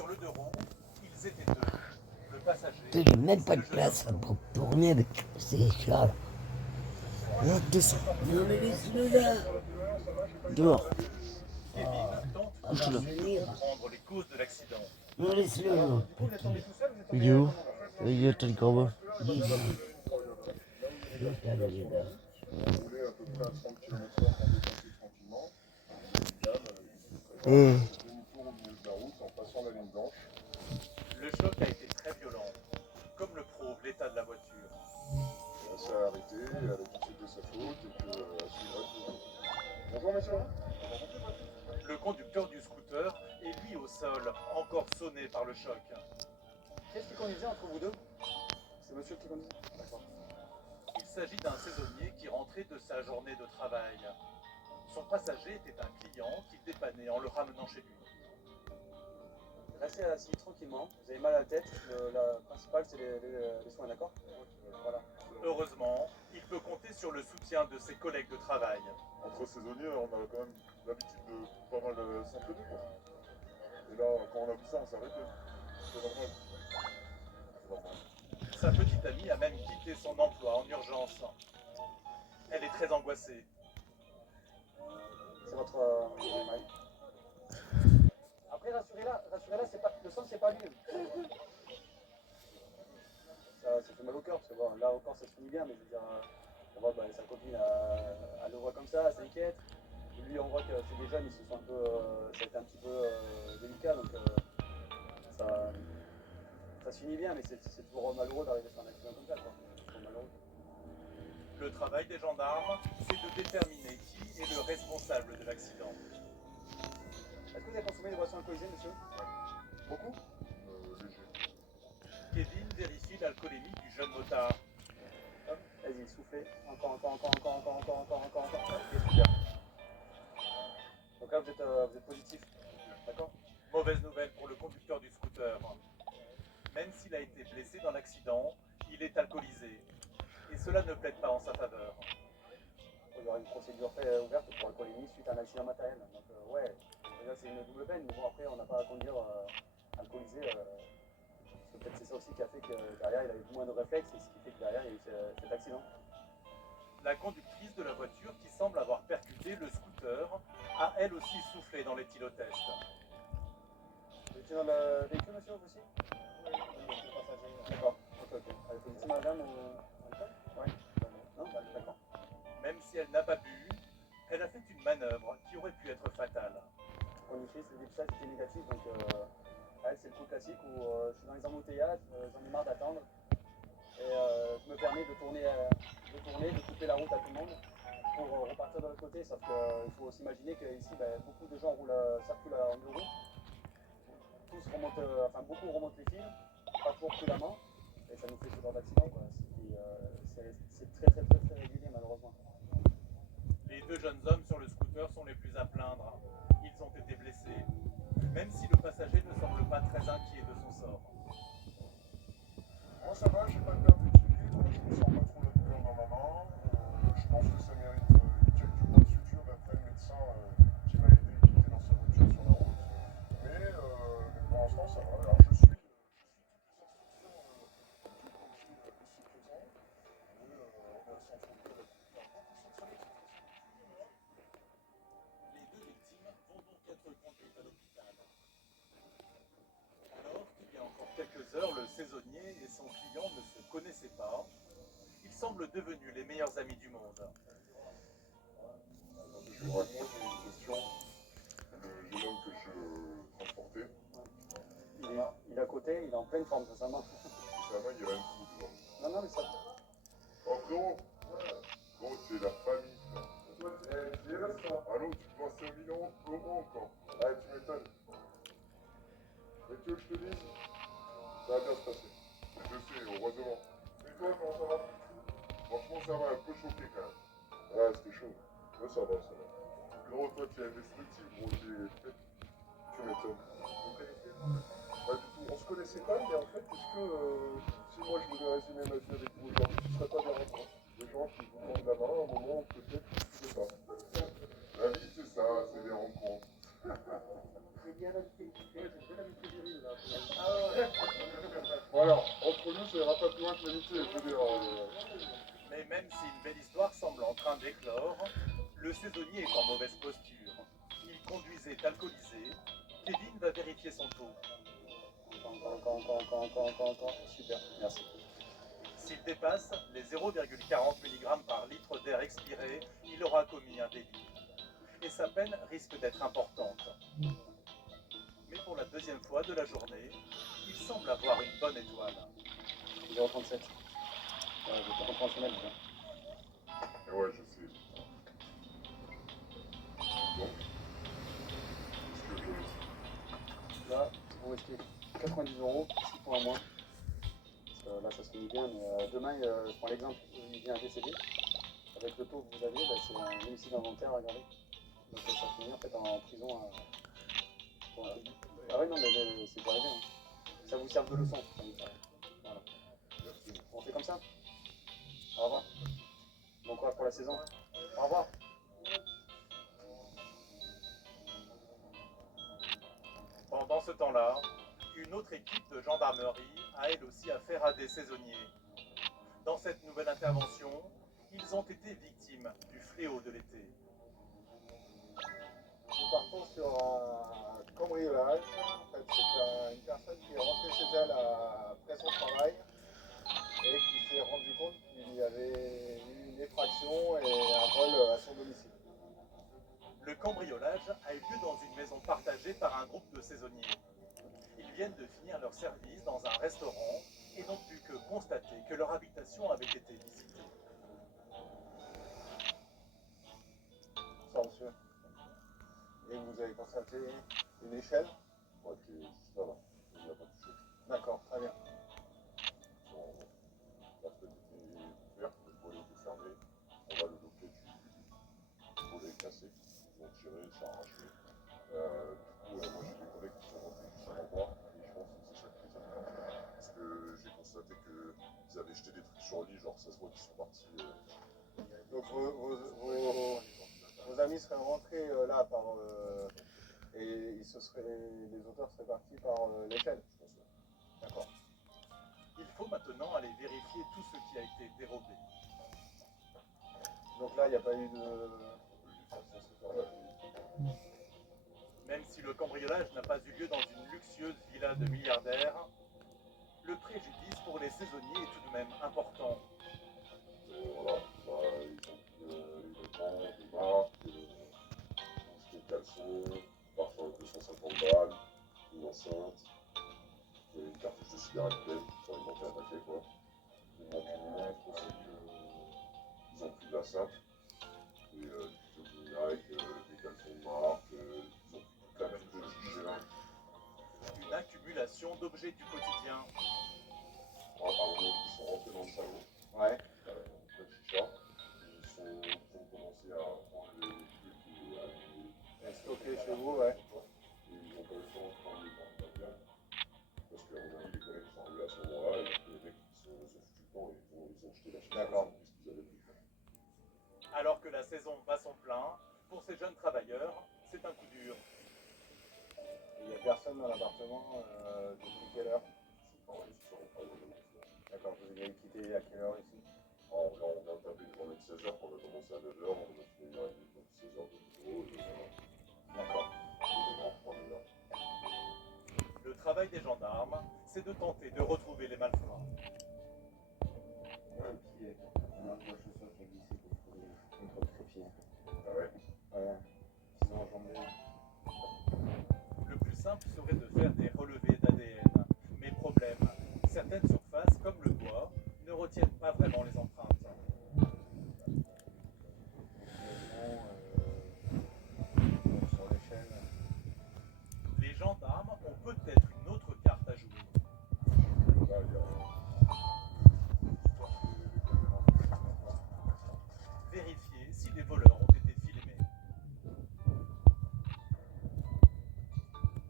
Sur le deux roues, ils étaient deux. Le passager. Il n'y a même pas de place pour tourner avec ces chats. Non, mais laisse-le là. Dehors. Kevin tente Ah, je de le- comprendre les causes de l'accident. Non, laisse-le là. Il est où? Il est le corbeau. Il est là. Il est là, il est là. Et Le choc a été très violent, comme le prouve l'état de la voiture. Ça a arrêté, elle a dit que c'était sa faute et qu'elle suivrait. Bonjour monsieur. Le conducteur du scooter est lui au sol, encore sonné par le choc. Qu'est-ce qui conduisait entre vous deux? C'est monsieur qui conduisait? D'accord. Il s'agit d'un saisonnier qui rentrait de sa journée de travail. Son passager était un client qu'il dépannait en le ramenant chez lui. Restez assis tranquillement, vous avez mal à la tête, la principale c'est les soins, d'accord? Voilà. Heureusement, il peut compter sur le soutien de ses collègues de travail. Entre saisonniers, on a quand même l'habitude de pas mal s'entraider quoi. Et là, quand on a vu ça, on s'est arrêté. C'est normal. C'est normal. Sa petite amie a même quitté son emploi en urgence. Elle est très angoissée. C'est votre mari. Après rassurez-la, c'est pas, le sang c'est pas lui. Ça fait mal au cœur, parce que bon, là encore ça se finit bien, mais je veux dire, on voit sa copine, elle le voit comme ça, elle s'inquiète. Lui on voit que c'est des jeunes, ils se sont un peu, ça a été un petit peu délicat, donc ça se finit bien, mais c'est toujours malheureux d'arriver sur un accident comme ça, quoi. C'est toujours malheureux. Le travail des gendarmes, c'est de déterminer qui est le responsable de l'accident. Est-ce que vous avez consommé des boissons alcoolisées, monsieur? Beaucoup léger. Kevin vérifie l'alcoolémie du jeune motard. Hop, vas-y, soufflez. Encore. Et super. Donc là, vous êtes positif. D'accord? Mauvaise nouvelle pour le conducteur du scooter. Même s'il a été blessé dans l'accident, il est alcoolisé. Et cela ne plaide pas en sa faveur. Il y aura une procédure ouverte pour alcoolémie suite à un accident matériel. Donc ouais, déjà c'est une double peine, mais bon après on n'a pas à conduire alcoolisé. Peut-être c'est ça aussi qui a fait que derrière il avait moins de réflexes et ce qui fait que derrière il y a eu cet accident. La conductrice de la voiture qui semble avoir percuté le scooter a elle aussi soufflé dans l'éthylotest. Vous étiez dans le véhicule, monsieur, vous aussi? Oui, le passager. D'accord, ok. Elle est positive, madame, ou alcool? Oui. Non, d'accord. Même si elle n'a pas bu, elle a fait une manœuvre qui aurait pu être fatale. Conductrice, le dépistage était négatif, donc elle, c'est le coup classique où je suis dans les embouteillages, j'en ai marre d'attendre. Et je me permets de tourner, de couper la route à tout le monde pour repartir de l'autre côté. Sauf qu'il faut s'imaginer qu'ici, beaucoup de gens circulent en deux roues. Tous remontent, beaucoup remontent les fils, pas toujours prudemment, et ça nous fait ce genre d'accident, quoi. C'est très régulier, malheureusement. Les deux jeunes hommes sur le scooter sont les plus à plaindre. Ils ont été blessés, même si le passager ne semble pas très inquiet de son sort. Moi ça va, j'ai pas de perte d'équilibre, je ne sens pas trop la douleur dans ma main. Je pense que ça mérite quelques mois de suture d'après le médecin qui m'a aidé, qui était dans sa voiture sur la route. Mais pour l'instant ça va. Alors je suis toutes les instructions depuis quelques ans. Mais on est à s'entraîner avec Les deux victimes vont donc être conduites à l'hôpital. Alors qu'il y a encore quelques heures, le saisonnier et son client ne se connaissaient pas. Ils semblent devenus les meilleurs amis du monde. Je vais répondre à une question. Le jeune homme que je transportais, Il est à côté, il est en pleine forme, sincèrement. sa main, il y avait un trou dedans. Non, mais ça. Oh frérot, gros, c'est la famille. Allô, tu dois 5 000 euros comment encore? Ah, tu m'étonnes. Mais tu veux que je te dise? Ça va bien se passer. Je sais, heureusement. Et toi, comment ça va? Franchement, ça va, un peu choqué quand même. Ouais, c'était chaud. Mais ça va, ça va. Gros, toi, tu es indestructible, gros, tu m'étonnes. Vous connaissez? Pas du tout. On se connaissait pas, mais en fait, est-ce que si moi je devais résumer ma vie avec vous aujourd'hui, ce serait pas des rencontres? Des gens qui vous tendent la main à un moment où peut-être, je sais pas. La vie, c'est ça, c'est des rencontres. C'est bien l'amitié virile, là. Voilà, entre nous, ça ira pas plus loin que l'amitié, je veux dire. Mais même si une belle histoire semble en train d'éclore, le saisonnier est en mauvaise posture. Il conduisait alcoolisé. Kevin va vérifier son taux. Encore. Super, merci. S'il dépasse les 0,40 mg par litre d'air expiré, il aura commis un délit. Et sa peine risque d'être importante. Mais pour la deuxième fois de la journée, il semble avoir une bonne étoile. 0,37. Je peux comprendre son avis. Et ouais, je sais. Donc, qu'est-ce que je... Là, vous risquez 90 €, 6 points en moins. Parce que là, ça se finit bien, mais demain, je prends l'exemple, il vient décéder. Avec le taux que vous aviez, c'est un homicide involontaire, regardez. Donc ça finit en fait en prison. Ah ouais, non, mais c'est pas arrivé. Hein. Ça vous sert de leçon. Voilà. On fait comme ça. Au revoir. Bon courage pour la saison. Au revoir. Pendant ce temps-là, une autre équipe de gendarmerie a elle aussi affaire à des saisonniers. Dans cette nouvelle intervention, ils ont été victimes du fléau de l'été. Nous partons sur un cambriolage. En fait, c'est une personne qui est rentrée chez elle après son travail et qui s'est rendu compte qu'il y avait eu une effraction et un vol à son domicile. Le cambriolage a eu lieu dans une maison partagée par un groupe de saisonniers. Ils viennent de finir leur service dans un restaurant et n'ont pu que constater que leur habitation avait été visitée. Ça, monsieur. Et vous avez constaté une échelle? Ouais, qui est juste là, il n'a pas touché. D'accord, très bien. La fenêtre était ouverte, le volet était fermé. On va le loquet du volet cassé. Ils ont tiré, ça a arraché. Du coup, moi j'ai des collègues qui sont rentrés juste avant moi et je pense que c'est ça qui les a fait. Parce que j'ai constaté qu'ils avaient jeté des trucs sur le lit, genre ça se voit qu'ils sont partis. Donc vos amis seraient rentrés là par... et les auteurs seraient partis par l'échelle. Je pense. D'accord. Il faut maintenant aller vérifier tout ce qui a été dérobé. Donc là, il n'y a pas eu de... Même si le cambriolage n'a pas eu lieu dans une luxueuse villa de milliardaires, le préjudice pour les saisonniers est tout de même important. Voilà, ils ont pris les vêtements, des marques, des caleçons, parfois 250 balles, une enceinte, une cartouche de cigarette pleine, quand ils m'ont fait attaquer quoi. Il manque une montre aussi, ils ont pris de la sape, et du jogging Nike, des caleçons de marque, ils ont pris toute la pile de chicha. Une accumulation d'objets du quotidien. Par exemple, ils sont rentrés dans le salon, Ouais. plein de chicha, ils ont commencé à prendre les trucs et à Stocké chez vous, ouais. et ils n'ont pas eu le temps de prendre les temps de la parce qu'à mon avis, les collègues sont arrivés à ce moment-là et les mecs ils se foutent du temps et ils ont jeté la chicha. D'accord. Ce qu'ils avaient pris. Alors que la saison bat son plein, pour ces jeunes travailleurs, c'est un coup dur. Il n'y a personne dans l'appartement depuis quelle heure? Pareil, ce soir, on travaille dans le métro. D'accord, vous avez quitté à quelle heure ici? Alors là, on vient de taper une journée de 16h, on a commencé à 9h, on a fini à 16h de boulot et D'accord. Le travail des gendarmes, c'est de tenter de retrouver les malfrats. Un pied. Moi, je suis sûr qu'il glissé contre le trépied. Ah ouais. Ouais. Ils ont enjambé. Le plus simple serait de faire des relevés d'ADN. Mais problème, certaines surfaces, comme le bois, ne retiennent pas vraiment les empreintes. Sur l'échelle. Les gendarmes ont peut-être une autre carte à jouer. Là, il y a Vérifier si les voleurs ont été filmés.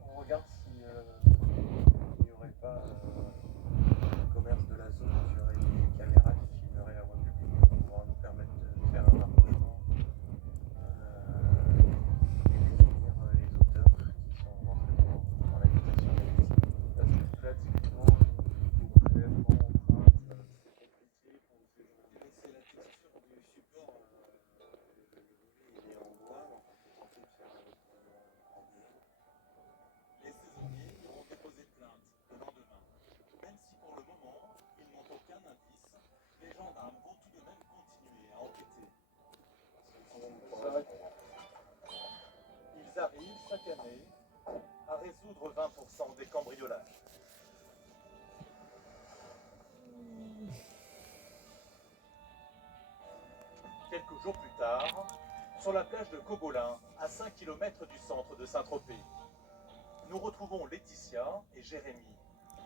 On regarde si il n'y aurait pas le commerce de la zone qui aurait des caméras qui filmeraient la voie publique pour pouvoir nous permettre de faire un rapprochement et définir les auteurs qui sont rentrés dans l'habitation des victimes. Parce que là, typiquement, arrive chaque année à résoudre 20% des cambriolages. Quelques jours plus tard, sur la plage de Cogolin, à 5 km du centre de Saint-Tropez, nous retrouvons Laetitia et Jérémy.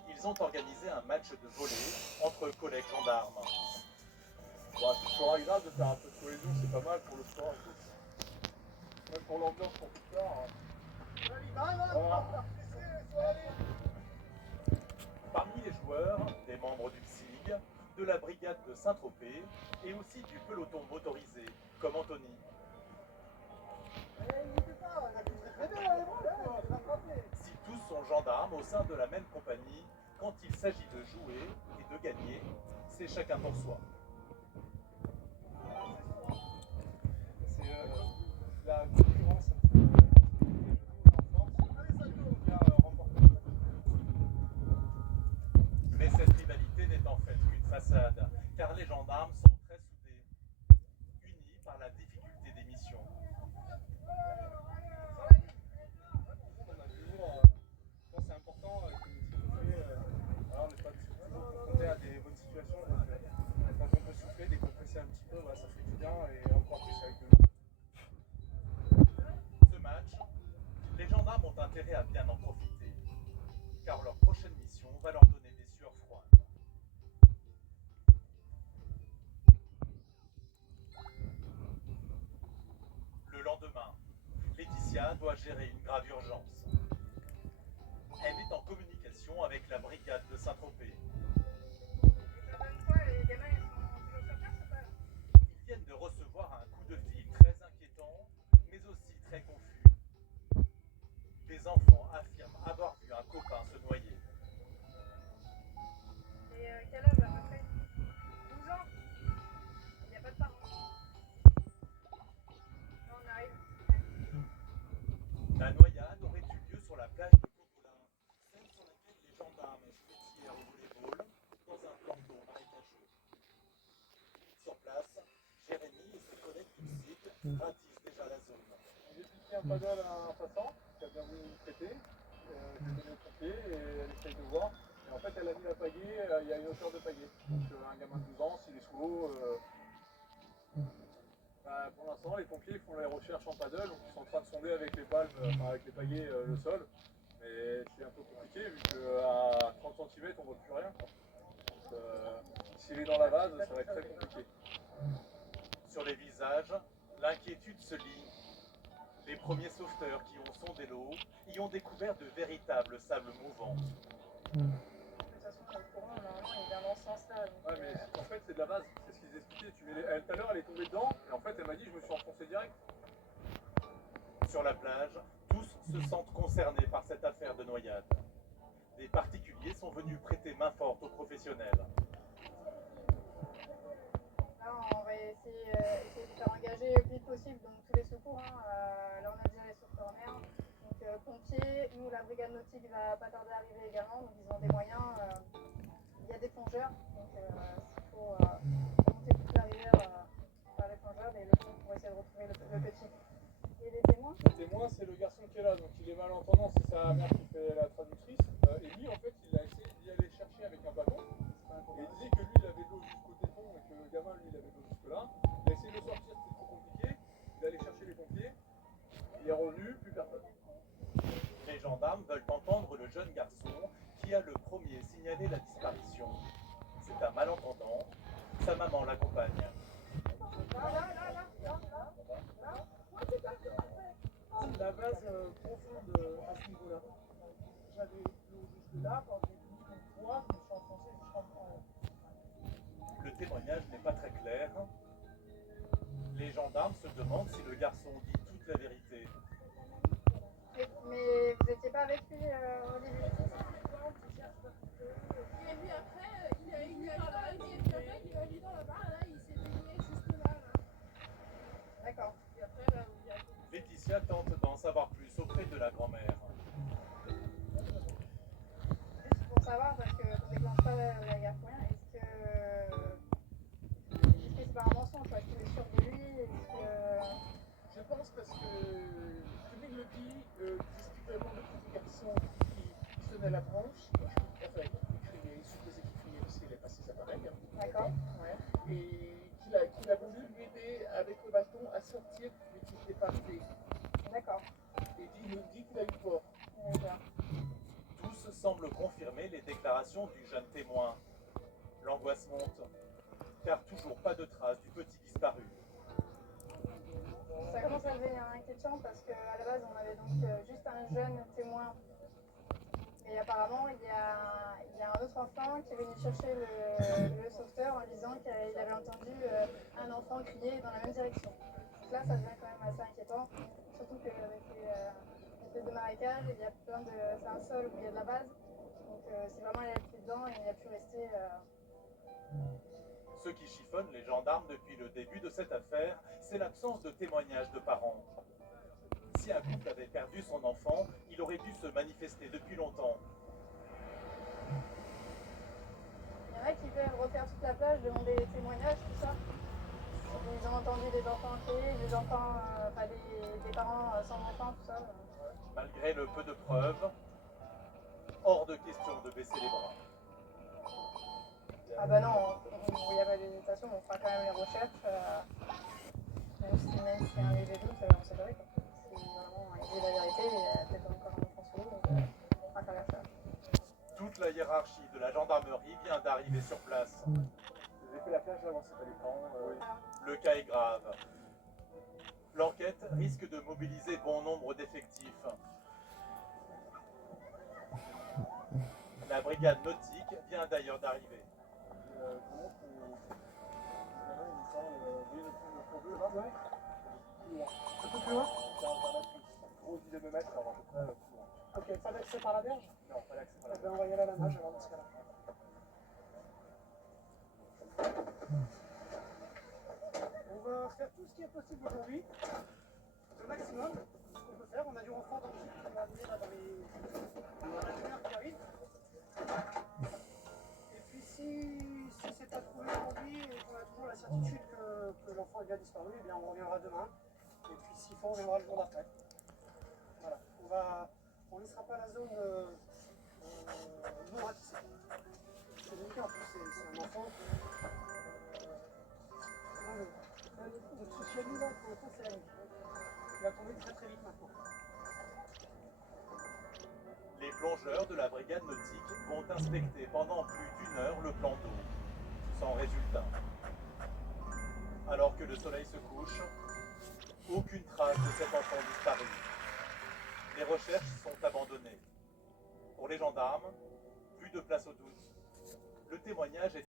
Ils ont organisé un match de volley entre collègues gendarmes. Bah, c'est toujours agréable de faire un peu de cohésion, c'est pas mal pour le sport et tout. Même pour l'ambiance, pour plus tard. Parmi les joueurs, des membres du PSIG, de la brigade de Saint-Tropez et aussi du peloton motorisé, comme Anthony. Si tous sont gendarmes au sein de la même compagnie, quand il s'agit de jouer et de gagner, c'est chacun pour soi. C'est la concurrence entre nous en force, bien remporter. Mais cette rivalité n'est en fait qu'une façade, car les gendarmes sont très soudés, unis par la difficulté des missions. On a toujours, je pense que c'est important que le métier de fait, alors on n'est pas toujours confronté à des bonnes situations, donc quand on peut souffler, décompresser un petit peu, bah, ça fait du bien et encore plus avec de l'eau. Ce match, les gendarmes ont intérêt à bien en profiter, car leur prochaine mission va leur donner des sueurs froides. Le lendemain, Laetitia doit gérer une grave urgence. Elle est en communication avec la brigade de Saint-Tropez. Ils viennent de recevoir un coup de fil très inquiétant, mais aussi très confus. Des enfants affirment avoir vu un copain se noyer. Et quel âge à peu près? 12 ans? Il n'y a pas de parents? Non, on arrive. La noyade aurait eu lieu sur la plage de Cogolin, celle sur laquelle les gendarmes jouaient hier au volleyball, dans un plan d'eau marécageux. Sur place, Jérémy et ses collègues du site ratissent déjà la zone. J'ai piqué un paddle à un passant qui a bien voulu me prêter. J'ai donné au pompier et elle essaye de voir. Et en fait, elle a mis la pagaie, il y a une hauteur de pagaie. Donc un gamin de 12 ans, s'il est sous l'eau, bah, pour l'instant, les pompiers font les recherches en paddle, donc ils sont en train de sonder avec les palmes, enfin avec les pagaies le sol. Mais c'est un peu compliqué vu qu'à 30 cm, on ne voit plus rien, quoi. Donc s'il est dans la vase, ça va être très compliqué. Sur les visages, l'inquiétude se lit. Les premiers sauveteurs qui ont sondé l'eau y ont découvert de véritables sables mouvants. De toute façon, le courant, normalement, il vient dans ce sens-là. Donc, Ouais, mais en fait, c'est de la base, c'est ce qu'ils expliquaient. Tout à l'heure, elle est tombée dedans, et en fait, elle m'a dit, je me suis enfoncé direct. Sur la plage, tous se sentent concernés par cette affaire de noyade. Des particuliers sont venus prêter main forte aux professionnels. là, on va essayer de faire engager le plus vite possible donc, tous les secours. Là, on a déjà les sauveteurs en mer. Donc, pompiers, nous, la brigade nautique va pas tarder à arriver également. Donc, ils ont des moyens. Il y a des plongeurs. Donc, s'il faut remonter toute la rivière par les plongeurs et le fond pour essayer de retrouver le petit. Et les témoins? Le témoin, c'est le garçon qui est là, donc il est malentendant, c'est sa mère qui fait la traductrice. Et lui, en fait, il a essayé d'y aller chercher avec un ballon. Et il disait que lui, il avait de l'eau jusqu'au téton et que le gamin, lui, il avait de l'eau jusque-là. Il a essayé de sortir, c'était trop compliqué. Il est allé chercher les pompiers. Il est revenu, plus personne. Les gendarmes veulent entendre le jeune garçon qui a le premier signalé la disparition. C'est un malentendant. Sa maman l'accompagne. La base profonde à ce niveau-là. J'avais l'eau jusque-là, quand j'ai vu mon poids, je me suis enfoncé jusqu'en Le témoignage n'est pas très clair. Les gendarmes se demandent si le garçon dit toute la vérité. Mais vous n'étiez pas avec lui au début? Et puis après, il a eu dans la et puis après, il a eu dans la barre, là, il s'est baigné juste là. D'accord. Et après, là, il y a... Laetitia tente d'en savoir plus auprès de la grand-mère. Juste pour savoir, parce que ça ne déclenche pas la guerre pour rien, est-ce que c'est pas un mensonge? Est-ce qu'il est sûr de lui? Je pense parce que tout le monde le dit, à la branche, enfin, il criait, il supposait qu'il criait parce qu'il n'avait pas ses appareils. D'accord. Ouais. Et qu'il a voulu l'aider avec le bâton à sortir, mais qu'il n'était pas arrivé. D'accord. Et il nous dit qu'il a eu peur. D'accord. Tous semblent confirmer les déclarations du jeune témoin. L'angoisse monte, car toujours pas de traces du petit disparu. Ça commence à devenir inquiétant parce qu'à la base, on avait donc juste un jeune témoin. Et apparemment, il y a un autre enfant qui est venu chercher le sauveteur en disant qu'il avait entendu un enfant crier dans la même direction. Donc là, ça devient quand même assez inquiétant. Surtout qu'avec les espèces de marécages, il y a plein de. C'est un sol où il y a de la base. Donc si vraiment il y a le pied dedans, il a pu rester. Ce qui chiffonne les gendarmes depuis le début de cette affaire, c'est l'absence de témoignages de parents. Si un couple avait perdu son enfant, il aurait dû se manifester depuis longtemps. Il y en a qui veulent refaire toute la plage, demander des témoignages, tout ça. Ils ont entendu des enfants crier, des enfants, des parents sans enfants, tout ça. Malgré le peu de preuves, hors de question de baisser les bras. Ah bah non, il n'y a pas d'hésitation, on fera quand même les recherches. Même si y a un léger doute, on sait jamais quoi. Si vraiment il dit la vérité, il y a peut-être encore un enfant sous l'eau, donc on fera faire les recherches. Toute la hiérarchie de la gendarmerie vient d'arriver sur place. J'ai fait la plage avant, c'est pas les camps. Le cas est grave. L'enquête risque de mobiliser bon nombre d'effectifs. La brigade nautique vient d'ailleurs d'arriver. Comment le bleu là? Ouais. Un peu plus loin? C'est un gros dizaine de mètres, alors à peu près plus loin. Ok, pas d'accès par la berge? Non, pas d'accès par la Eh ben, on va y aller à la nage alors dans ce cas-là. On va faire tout ce qui est possible aujourd'hui, le maximum, ce qu'on peut faire. On a du renfort dans l'équipe qui va arriver là dans la demi-heure qui arrive. Et puis si c'est pas trouvé aujourd'hui et qu'on a toujours la certitude que l'enfant est bien disparu, eh bien on reviendra demain. Et puis s'il faut, on reviendra le jour d'après. Voilà, on ne laissera pas la zone non ratissée. C'est délicat en plus, c'est un enfant. Notre souci à nous là, pour l'instant, c'est la nuit. Il va tomber très très vite maintenant. Les plongeurs de la brigade nautique vont inspecter pendant plus d'1 heure le plan d'eau, sans résultat. Alors que le soleil se couche, aucune trace de cet enfant disparu. Les recherches sont abandonnées. Pour les gendarmes, plus de place au doute. Le témoignage est